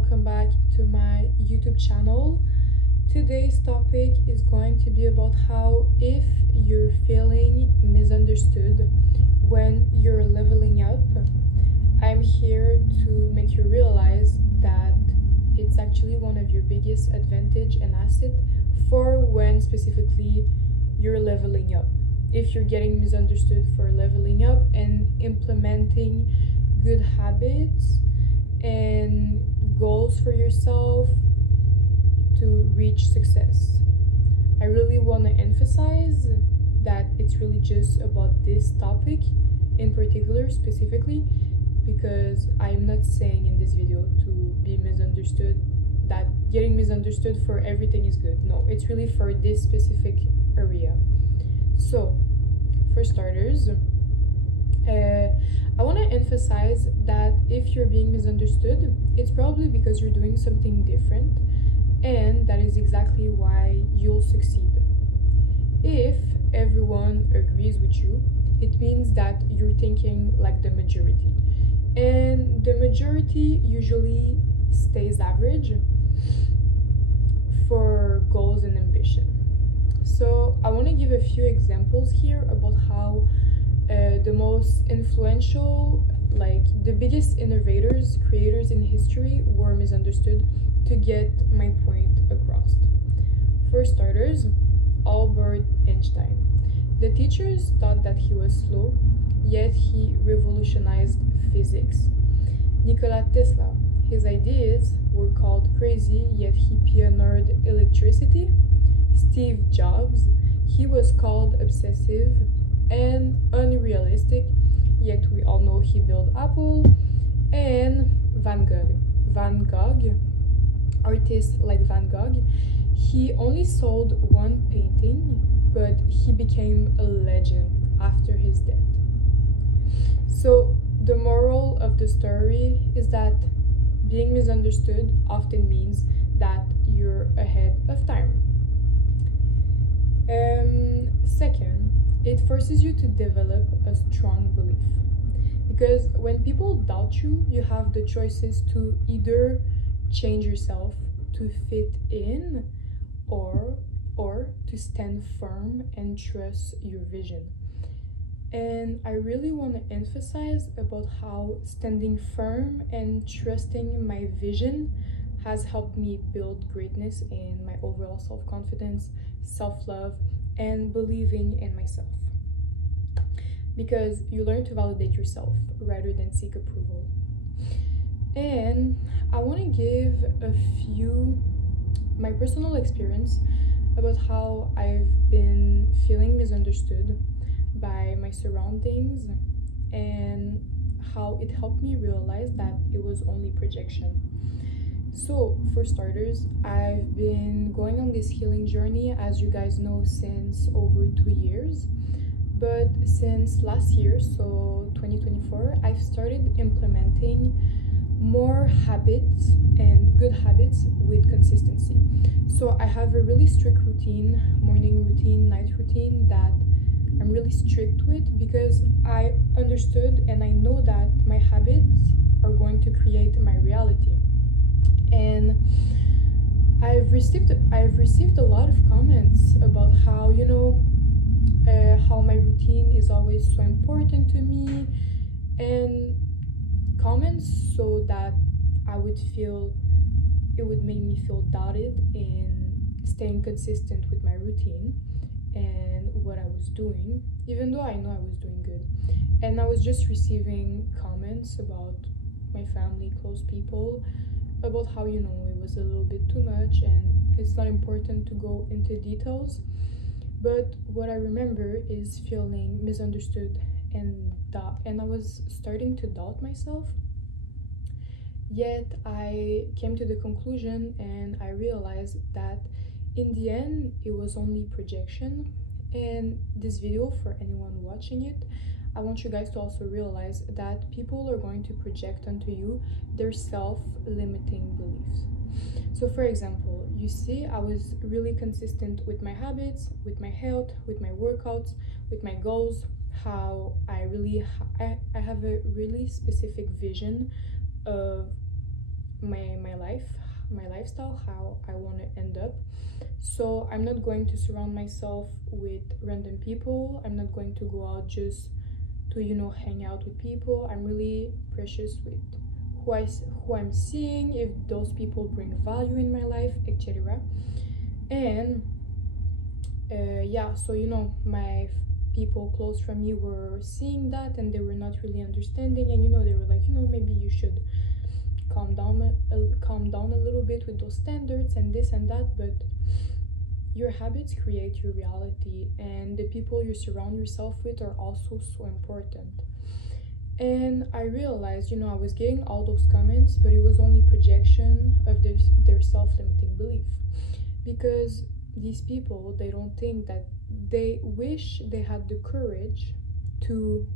welcome back to my YouTube channel. Today's topic is going to be about how if you're feeling misunderstood when you're leveling up, I'm here to make you realize that it's actually one of your biggest advantage and asset for when specifically you're leveling up. If you're getting misunderstood for leveling up and implementing good habits and goals for yourself to reach success. I really want to emphasize that it's really just about this topic in particular, specifically, because I'm not saying in this video to be misunderstood, that getting misunderstood for everything is good. No, it's really for this specific area. So, for starters, I want to emphasize that if you're being misunderstood, it's probably because you're doing something different, and that is exactly why you'll succeed. If everyone agrees with you, it means that you're thinking like the majority, and the majority usually stays average for goals and ambition. So I want to give a few examples here about how the most influential, like the biggest innovators, creators in history were misunderstood to get my point across. For starters, Albert Einstein. The teachers thought that he was slow, yet he revolutionized physics. Nikola Tesla. His ideas were called crazy, yet he pioneered electricity. Steve Jobs. He was called obsessive and unrealistic, yet we all know he built Apple. And Van Gogh, artists like Van Gogh, he only sold one painting, but he became a legend after his death. So the moral of the story is that being misunderstood often means that you're ahead of time. Second, it forces you to develop a strong belief, because when people doubt you, you have the choices to either change yourself to fit in, or to stand firm and trust your vision. And I really want to emphasize about how standing firm and trusting my vision has helped me build greatness in my overall self-confidence, self-love, and believing in myself. Because you learn to validate yourself rather than seek approval. And I want to give a few my personal experience about how I've been feeling misunderstood by my surroundings and how it helped me realize that it was only projection. So, for starters, I've been going on this healing journey, as you guys know, since over 2 years. But since last year, so 2024, I've started implementing more habits and good habits with consistency. So I have a really strict routine, morning routine, night routine, that I'm really strict with, because I understood and I know that my habits are going to create my reality. And I've received a lot of comments about how, how my routine is always so important to me, and comments so that it would make me feel doubted in staying consistent with my routine and what I was doing, even though I know I was doing good. And I was just receiving comments about my family, close people, about how, it was a little bit too much, and it's not important to go into details. But what I remember is feeling misunderstood and I was starting to doubt myself. Yet I came to the conclusion and I realized that in the end it was only projection. And this video, for anyone watching it, I want you guys to also realize that people are going to project onto you their self-limiting beliefs. So for example, you see, I was really consistent with my habits, with my health, with my workouts, with my goals, how I have a really specific vision of my life, my lifestyle, how I want to end up. So I'm not going to surround myself with random people. I'm not going to go out just to, hang out with people. I'm really precious with who I'm seeing, if those people bring value in my life, etc. And yeah, so my people close from me were seeing that, and they were not really understanding, and they were like, maybe you should calm down a little bit with those standards and this and that. But your habits create your reality, and the people you surround yourself with are also so important. And I realized, I was getting all those comments, but it was only projection of their self-limiting belief. Because these people, they don't think that, they wish they had the courage to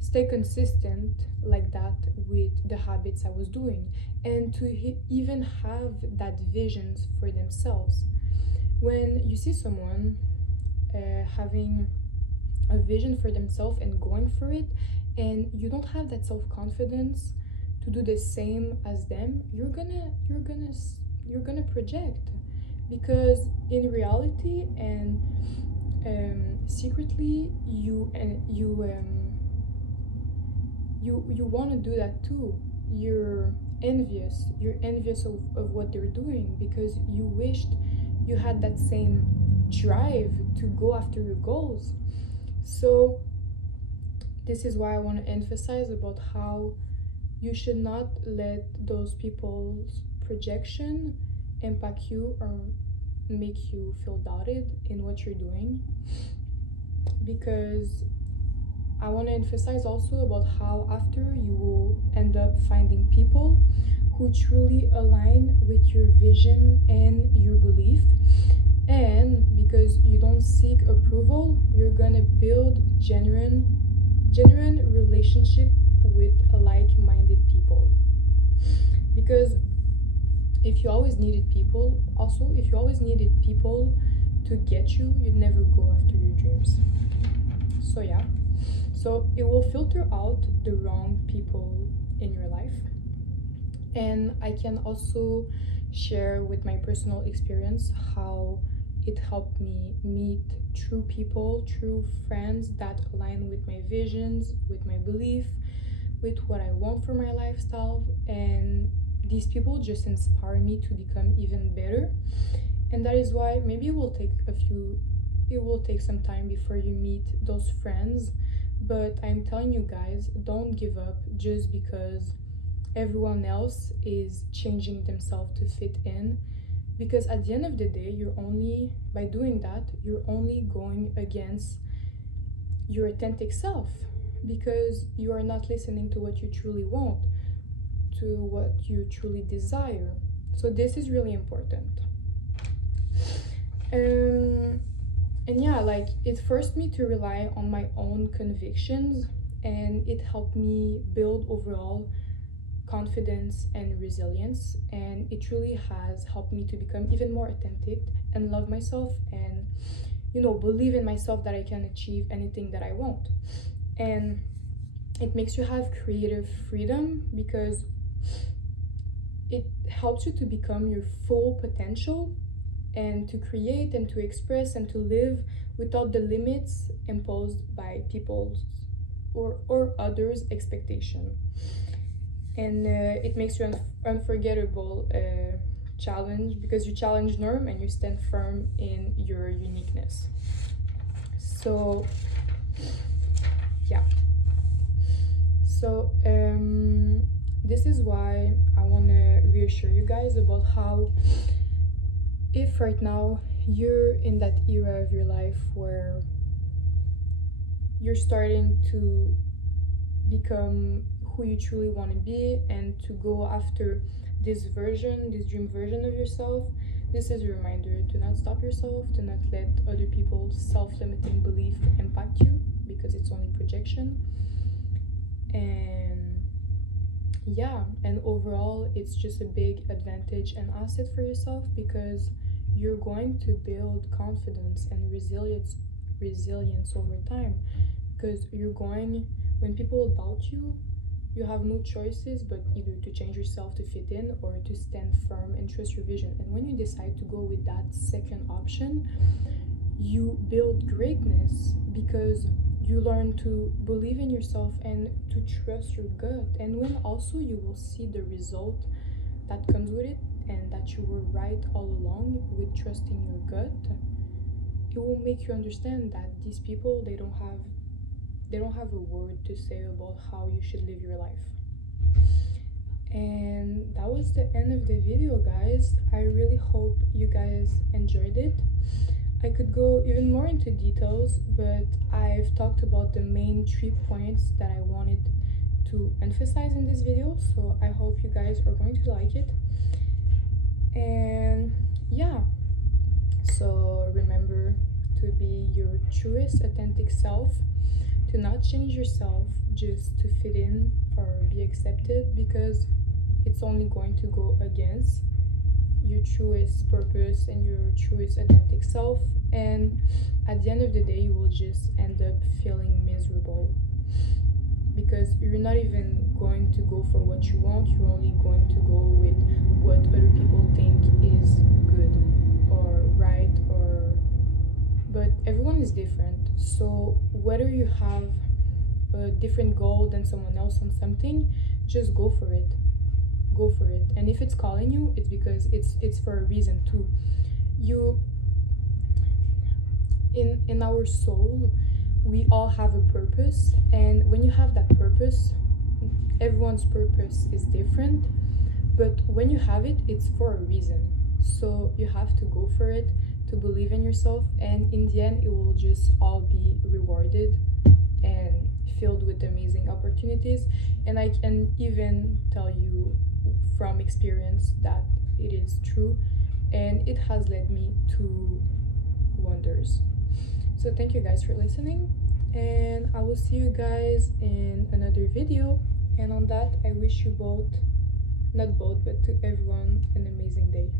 stay consistent like that with the habits I was doing, and to even have that visions for themselves. When you see someone having a vision for themselves and going for it, and you don't have that self-confidence to do the same as them, you're gonna project. Because in reality and secretly, you want to do that too. You're envious of what they're doing, because you wished you had that same drive to go after your goals. So this is why I want to emphasize about how you should not let those people's projection impact you or make you feel doubted in what you're doing. Because I want to emphasize also about how after you will end up finding people who truly align with your vision and your belief. And because you don't seek approval, you're gonna build genuine relationship with like-minded people. Because if you always needed people to get you, you'd never go after your dreams. So yeah, so it will filter out the wrong people in your life. And I can also share with my personal experience how it helped me meet true people, true friends that align with my visions, with my belief, with what I want for my lifestyle. And these people just inspire me to become even better. And that is why maybe it will take some time before you meet those friends. But I'm telling you guys, don't give up just because everyone else is changing themselves to fit in. Because at the end of the day, by doing that, you're only going against your authentic self, because you are not listening to what you truly want, to what you truly desire. So this is really important. And yeah, like, it forced me to rely on my own convictions, and it helped me build overall confidence and resilience. And it truly has helped me to become even more authentic and love myself, and believe in myself that I can achieve anything that I want. And it makes you have creative freedom, because it helps you to become your full potential, and to create and to express and to live without the limits imposed by people's or others' expectation. And it makes you unforgettable challenge, because you challenge norm and you stand firm in your uniqueness. So yeah, so this is why I want to reassure you guys about how, if right now you're in that era of your life where you're starting to become who you truly want to be, and to go after this dream version of yourself, this is a reminder to not stop yourself, to not let other people's self-limiting belief impact you, because it's only projection. And yeah, and overall, it's just a big advantage and asset for yourself, because you're going to build confidence and resilience over time. Because when people doubt you, You have no choices but either to change yourself to fit in or to stand firm and trust your vision. And when you decide to go with that second option, you build greatness because you learn to believe in yourself and to trust your gut. And when also you will see the result that comes with it, and that you were right all along with trusting your gut, it will make you understand that these people, they don't have a word to say about how you should live your life. And that was the end of the video, guys. I really hope you guys enjoyed it. I could go even more into details, but I've talked about the main 3 points that I wanted to emphasize in this video, so I hope you guys are going to like it. And yeah, so remember to be your truest authentic self, to not change yourself just to fit in or be accepted, because it's only going to go against your truest purpose and your truest authentic self, and at the end of the day you will just end up feeling miserable because you're not even going to go for what you want. You're only going to go with what other people think is good or right, or but everyone is different. So whether you have a different goal than someone else on something, just go for it. Go for it. And if it's calling you, it's because it's for a reason too. You in our soul, we all have a purpose, and when you have that purpose, everyone's purpose is different, but when you have it, it's for a reason. So you have to go for it, to believe in yourself, and in the end it will just all be rewarded and filled with amazing opportunities. And I can even tell you from experience that it is true, and it has led me to wonders. So thank you guys for listening, and I will see you guys in another video. And on that, I wish you both, not both, but to everyone, an amazing day.